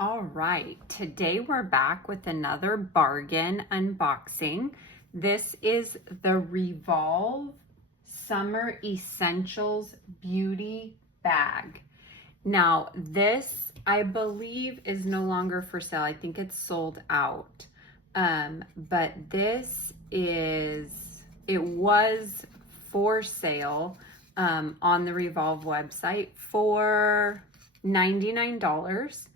All right, today we're back with another bargain unboxing. This is the Revolve Summer Essentials Beauty Bag. Now, this, I believe, is no longer for sale. I think it's sold out. But this is, it was for sale on the Revolve website for $99.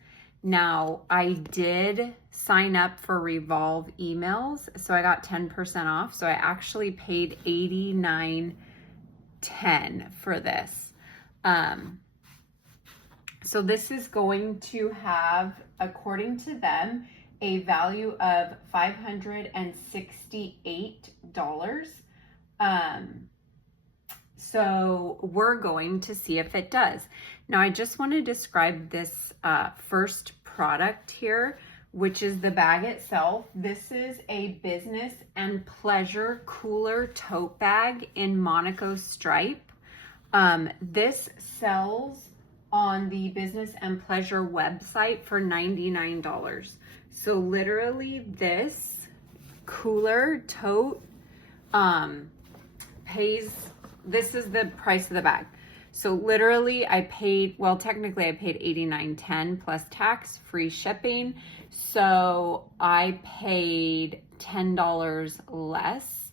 Now, I did sign up for Revolve emails, so I got 10% off. So I actually paid $89.10 for this. So this is going to have, according to them, a value of $568. So we're going to see if it does. Now, I just want to describe this first product here, which is the bag itself. This is a business and pleasure cooler tote bag in Monaco stripe. This sells on the business and pleasure website for $99. So literally this cooler tote this is the price of the bag. So literally I paid, well, technically I paid $89.10 plus tax, free shipping. So I paid $10 less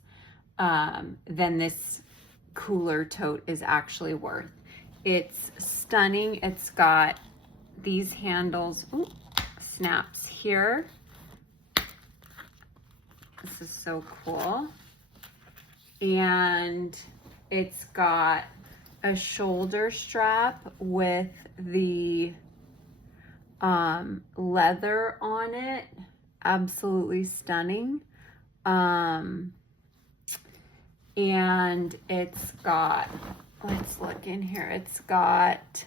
than this cooler tote is actually worth. It's stunning. It's got these handles, snaps here. This is so cool. And it's got a shoulder strap with the leather on it. Absolutely stunning. And it's got, let's look in here. It's got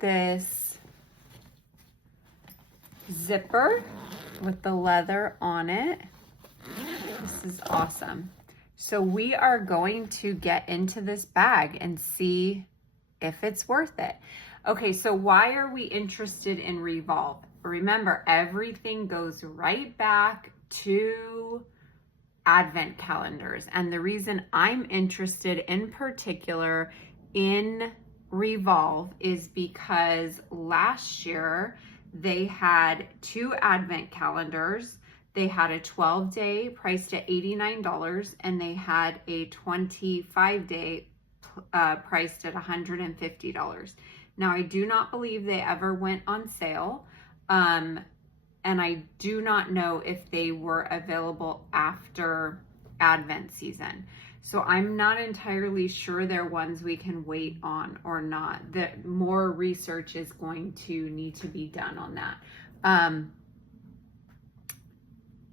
this zipper with the leather on it. This is awesome. So we are going to get into this bag and see if it's worth it. Okay, so why are we interested in Revolve? Remember, everything goes right back to advent calendars. And the reason I'm interested in particular in Revolve is because last year they had 2 advent calendars. They had a 12-day priced at $89, and they had a 25-day priced at $150. Now, I do not believe they ever went on sale, and I do not know if they were available after Advent season. So I'm not entirely sure they're ones we can wait on or not. That more research is going to need to be done on that.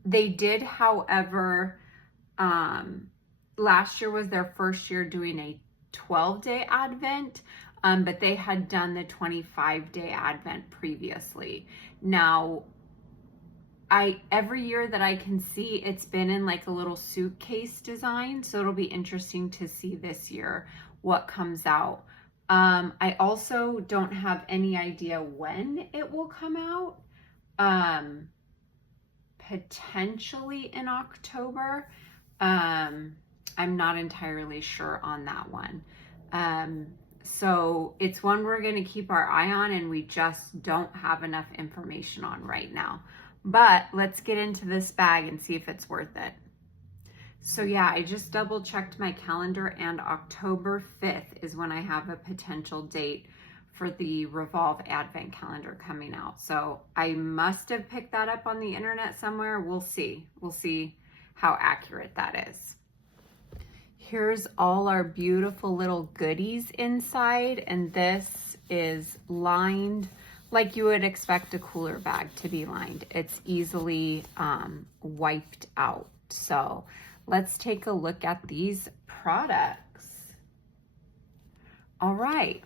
They did, however, last year was their first year doing a 12-day Advent, but they had done the 25-day Advent previously. Now, every year that I can see, it's been in like a little suitcase design, so it'll be interesting to see this year what comes out. I also don't have any idea when it will come out. Potentially in October. I'm not entirely sure on that one. So it's one we're going to keep our eye on, and we just don't have enough information on right now. But let's get into this bag and see if it's worth it. So yeah, I just double checked my calendar, and October 5th is when I have a potential date for the Revolve Advent calendar coming out. So I must have picked that up on the internet somewhere. We'll see. We'll see how accurate that is. Here's all our beautiful little goodies inside, and this is lined like you would expect a cooler bag to be lined. It's easily wiped out. So let's take a look at these products. All right.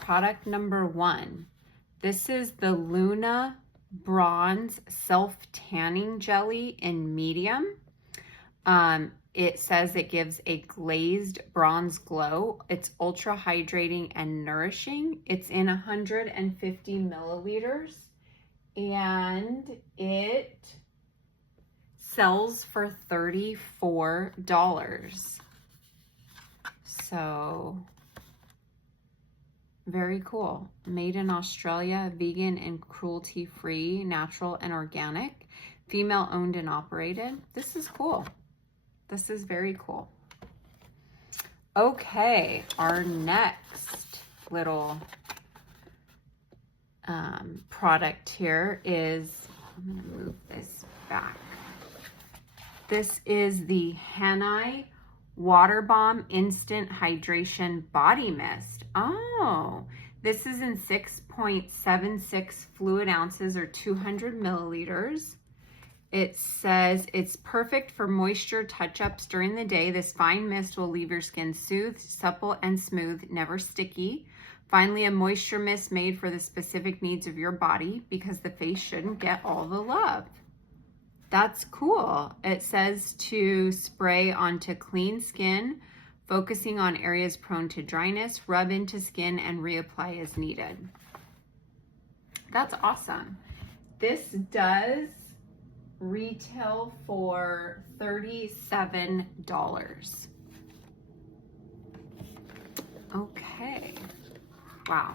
Product number 1. This is the Luna Bronze Self Tanning Jelly in medium. It says it gives a glazed bronze glow. It's ultra hydrating and nourishing. It's in 150 milliliters and it sells for $34. So very cool. Made in Australia, vegan and cruelty-free, natural and organic, female owned and operated. This is cool. This is very cool. Okay, our next little product here is, I'm gonna move this back. This is the Hanai Water Bomb Instant Hydration Body Mist. Oh, this is in 6.76 fluid ounces or 200 milliliters. It says it's perfect for moisture touch-ups during the day. This fine mist will leave your skin soothed, supple, and smooth, never sticky. Finally, a moisture mist made for the specific needs of your body because the face shouldn't get all the love. That's cool. It says to spray onto clean skin, focusing on areas prone to dryness, rub into skin, and reapply as needed. That's awesome. This does retail for $37. Okay. Wow.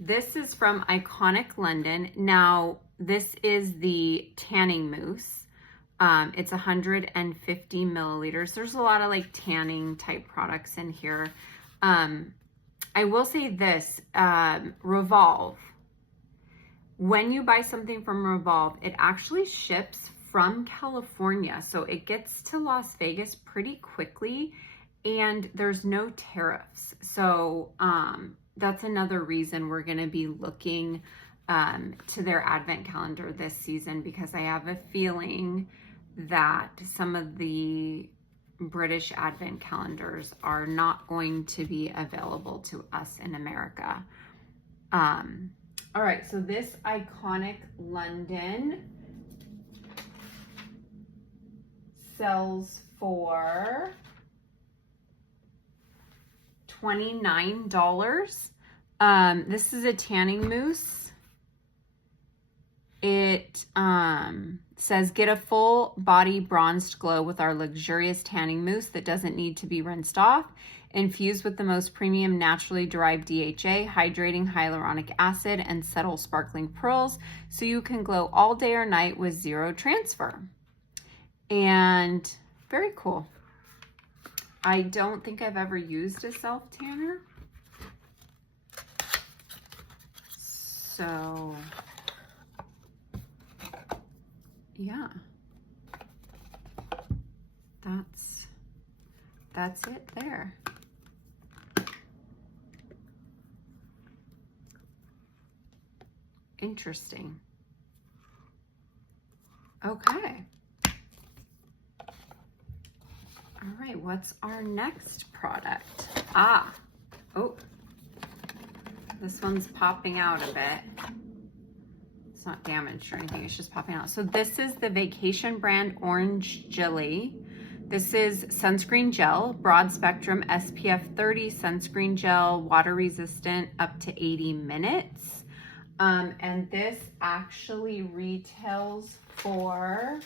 This is from Iconic London. Now, this is the tanning mousse. It's 150 milliliters. There's a lot of like tanning type products in here. I will say this, Revolve. When you buy something from Revolve, it actually ships from California. So it gets to Las Vegas pretty quickly and there's no tariffs. So that's another reason we're gonna be looking to their advent calendar this season, because I have a feeling that some of the British advent calendars are not going to be available to us in America. All right, so this Iconic London sells for $29. This is a tanning mousse. It says get a full body bronzed glow with our luxurious tanning mousse that doesn't need to be rinsed off. Infused with the most premium naturally derived DHA, hydrating hyaluronic acid, and subtle sparkling pearls, so you can glow all day or night with zero transfer. And very cool. I don't think I've ever used a self tanner. So yeah, that's it there. Interesting. Okay. All right, what's our next product? Oh, this one's popping out a bit. It's not damaged or anything, it's just popping out. So this is the Vacation brand Orange Jelly. This is sunscreen gel, broad spectrum SPF 30 sunscreen gel, water resistant up to 80 minutes. And this actually retails for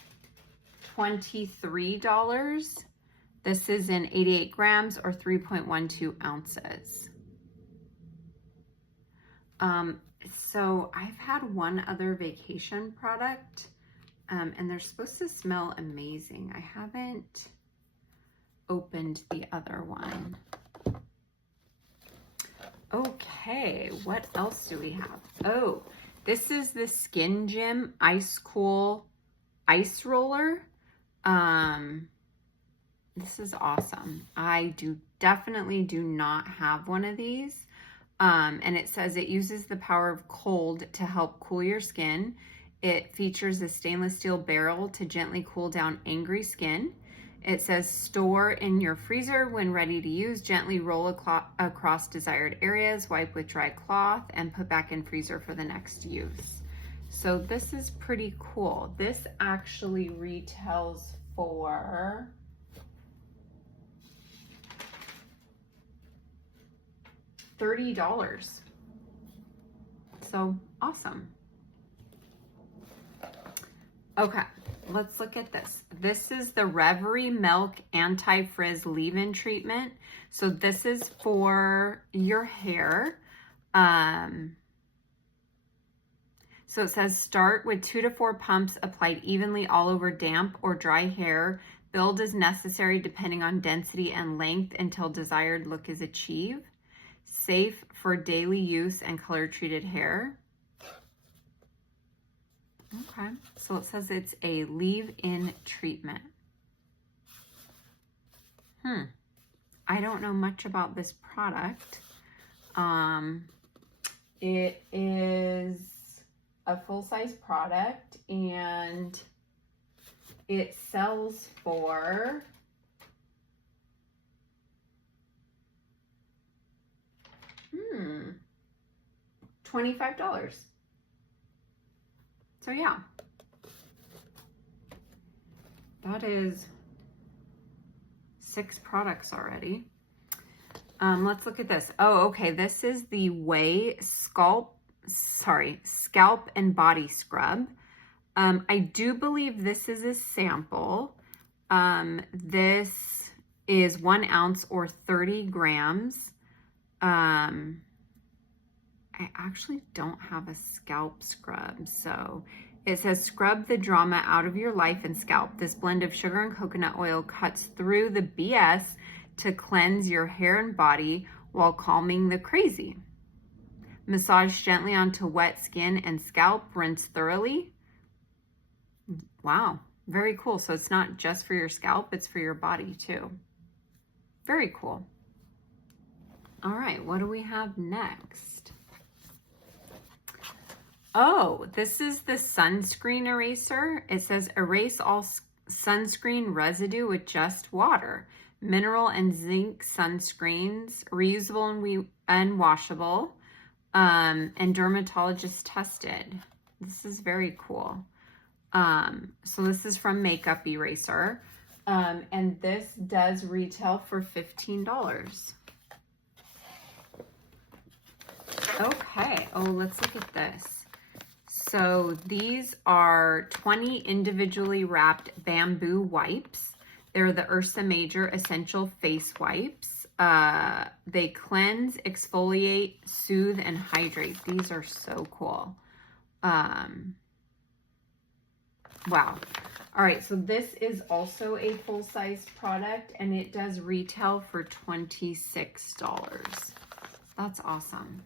$23. This is in 88 grams or 3.12 ounces. So I've had one other Vacation product, and they're supposed to smell amazing. I haven't opened the other one. Okay, what else do we have? Oh, this is the Skin Gym Ice Cool Ice Roller. This is awesome. I definitely do not have one of these. And it says it uses the power of cold to help cool your skin. It features a stainless steel barrel to gently cool down angry skin. It says store in your freezer when ready to use. Gently roll across desired areas, wipe with dry cloth, and put back in freezer for the next use. So this is pretty cool. This actually retails for $30. So awesome. Okay, let's look at this. This is the Reverie Milk Anti-Frizz Leave-In Treatment. So this is for your hair. So it says start with 2 to 4 pumps applied evenly all over damp or dry hair. Build as necessary depending on density and length until desired look is achieved. Safe for daily use and color treated hair. Okay, so it says it's a leave-in treatment. I don't know much about this product. It is a full-size product and it sells for $25. So yeah, that is 6 products already. Let's look at this. Oh, okay. This is the Way Scalp and Body Scrub. I do believe this is a sample. This is 1 ounce or 30 grams. I actually don't have a scalp scrub, so it says scrub the drama out of your life and scalp. This blend of sugar and coconut oil cuts through the BS to cleanse your hair and body while calming the crazy. Massage gently onto wet skin and scalp, rinse thoroughly. Wow, very cool. So it's not just for your scalp, it's for your body too. Very cool. All right, what do we have next? Oh, this is the sunscreen eraser. It says erase all sunscreen residue with just water. Mineral and zinc sunscreens, reusable and washable, and dermatologist tested. This is very cool. So this is from Makeup Eraser, and this does retail for $15. Okay, oh, let's look at this. So these are 20 individually wrapped bamboo wipes. They're the Ursa Major Essential Face Wipes. They cleanse, exfoliate, soothe, and hydrate. These are so cool. Wow. All right, so this is also a full-size product, and it does retail for $26. That's awesome.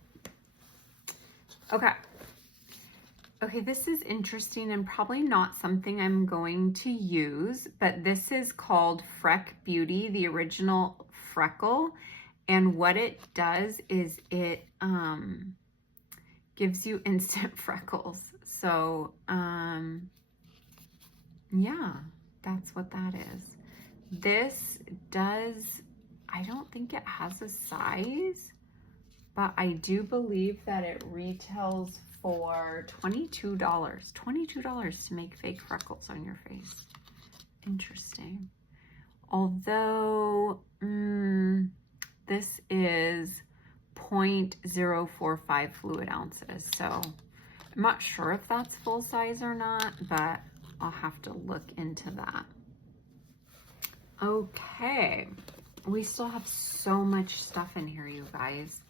Okay, this is interesting and probably not something I'm going to use, but this is called Freck Beauty, the original freckle. And what it does is it gives you instant freckles. So, yeah, that's what that is. This does, I don't think it has a size, but I do believe that it retails for $22. $22 to make fake freckles on your face. Interesting. Although, this is 0.045 fluid ounces. So I'm not sure if that's full size or not, but I'll have to look into that. Okay. We still have so much stuff in here, you guys.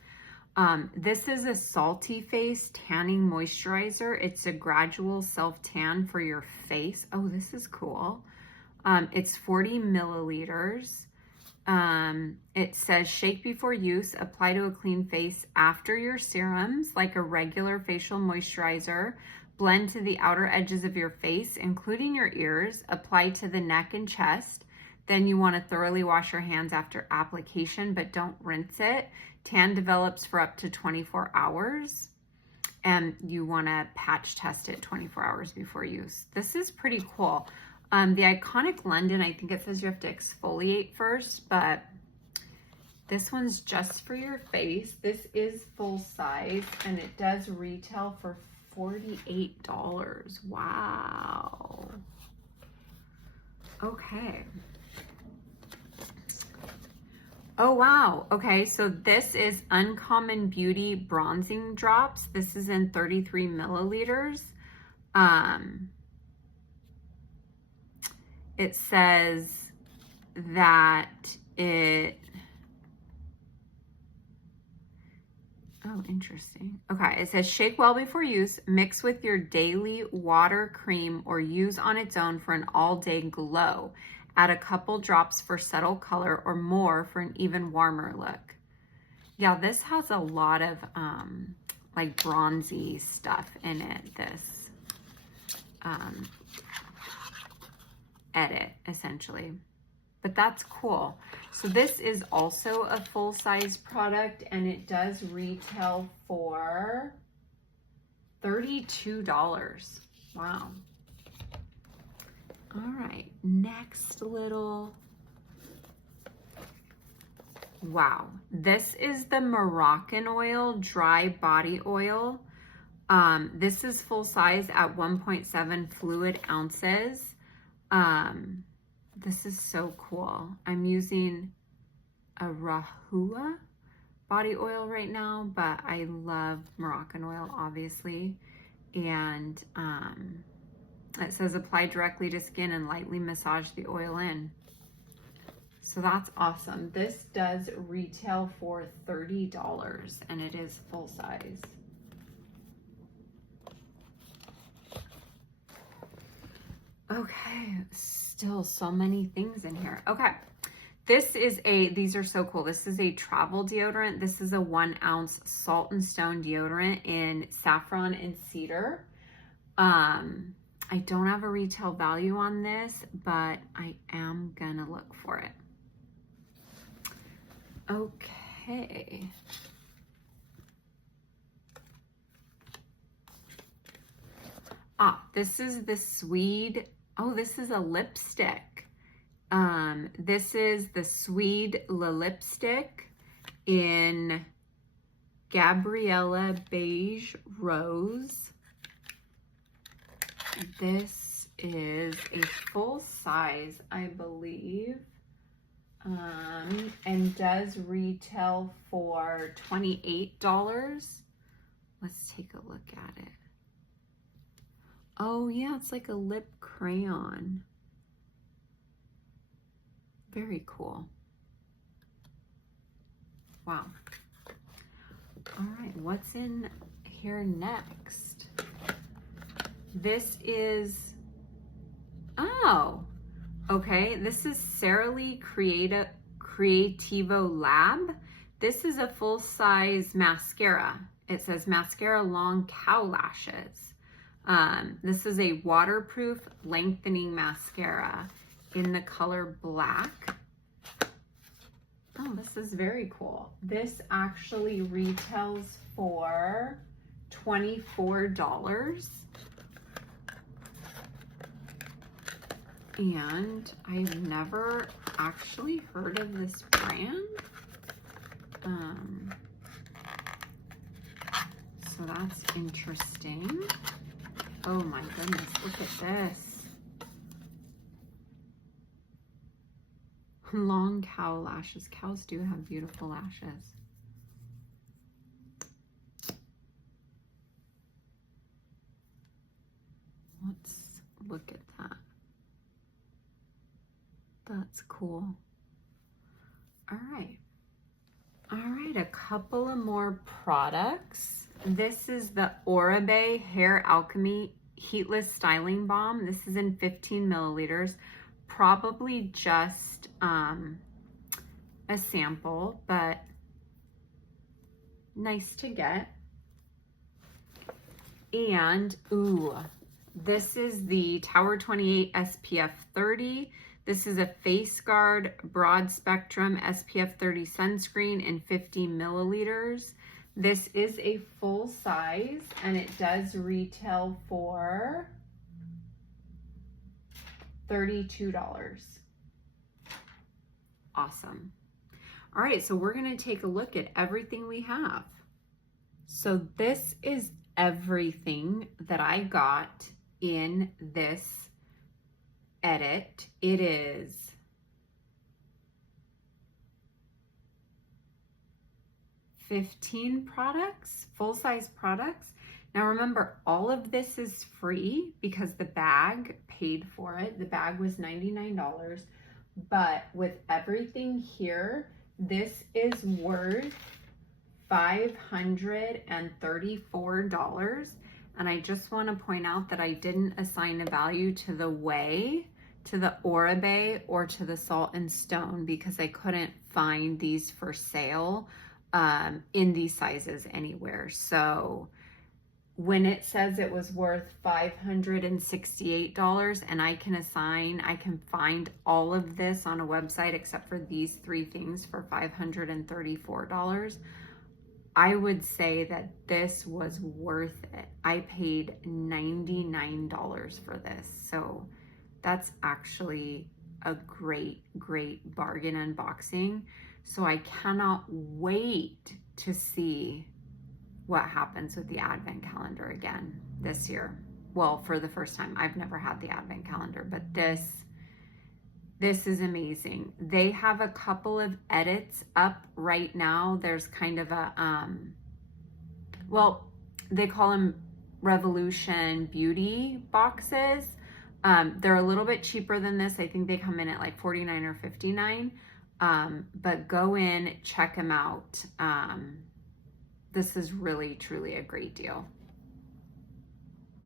This is a Salty Face Tanning Moisturizer. It's a gradual self-tan for your face. Oh, this is cool. It's 40 milliliters. It says shake before use, apply to a clean face after your serums, like a regular facial moisturizer. Blend to the outer edges of your face, including your ears. Apply to the neck and chest. Then you want to thoroughly wash your hands after application, but don't rinse it. Tan develops for up to 24 hours. And you want to patch test it 24 hours before use. This is pretty cool. The Iconic London, I think it says you have to exfoliate first, but this one's just for your face. This is full size, and it does retail for $48. Wow. Okay. Oh, wow. Okay, so this is Uncommon Beauty Bronzing Drops. This is in 33 milliliters. It says that oh, interesting. Okay, it says shake well before use, mix with your daily water, cream, or use on its own for an all-day glow. Add a couple drops for subtle color or more for an even warmer look. Yeah, this has a lot of like bronzy stuff in it, this edit, essentially. But that's cool. So this is also a full-size product, and it does retail for $32. Wow. All right, next little, wow. This is the Moroccan Oil Dry Body Oil. This is full size at 1.7 fluid ounces. This is so cool. I'm using a Rahua body oil right now, but I love Moroccan oil, obviously. And it says apply directly to skin and lightly massage the oil in. So that's awesome. This does retail for $30, and it is full size. Okay, still so many things in here. Okay, these are so cool. This is a travel deodorant. This is a 1 ounce Salt and Stone deodorant in saffron and cedar. I don't have a retail value on this, but I am gonna look for it. Okay. This is the Swede. Oh, this is a lipstick. This is the Swede lipstick in Gabriella Beige Rose. This is a full size, I believe, and does retail for $28. Let's take a look at it. Oh yeah, it's like a lip crayon. Very cool. Wow. All right, what's in here next? This is, oh, okay. This is Sara Lee Creativo Lab. This is a full-size mascara. It says mascara long cow lashes. This is a waterproof lengthening mascara in the color black. Oh, this is very cool. This actually retails for $24. And I've never actually heard of this brand. So that's interesting. Oh my goodness, look at this. Long cow lashes. Cows do have beautiful lashes. Let's look at that. That's cool. All right. All right, a couple of more products. This is the Oribe Hair Alchemy Heatless Styling Balm. This is in 15 milliliters. Probably just a sample, but nice to get. And, ooh, this is the Tower 28 SPF 30. This is a Face Guard Broad Spectrum SPF 30 sunscreen in 50 milliliters. This is a full size, and it does retail for $32. Awesome. All right, so we're gonna take a look at everything we have. So this is everything that I got in this edit. It is 15 products, full-size products. Now remember, all of this is free because the bag paid for it. The bag was $99, but with everything here, this is worth $534. And I just want to point out that I didn't assign a value to the Way, to the Oribe, or to the Salt and Stone because I couldn't find these for sale in these sizes anywhere. So when it says it was worth $568 and I can find all of this on a website except for these three things for $534, I would say that this was worth it. I paid $99 for this. So that's actually a great, great bargain unboxing. So I cannot wait to see what happens with the advent calendar again this year. Well, for the first time. I've never had the advent calendar, but this is amazing. They have a couple of edits up right now. There's kind of a, well, they call them Revolution Beauty boxes. They're a little bit cheaper than this. I think they come in at like $49 or $59. But go in, check them out. This is really, truly a great deal.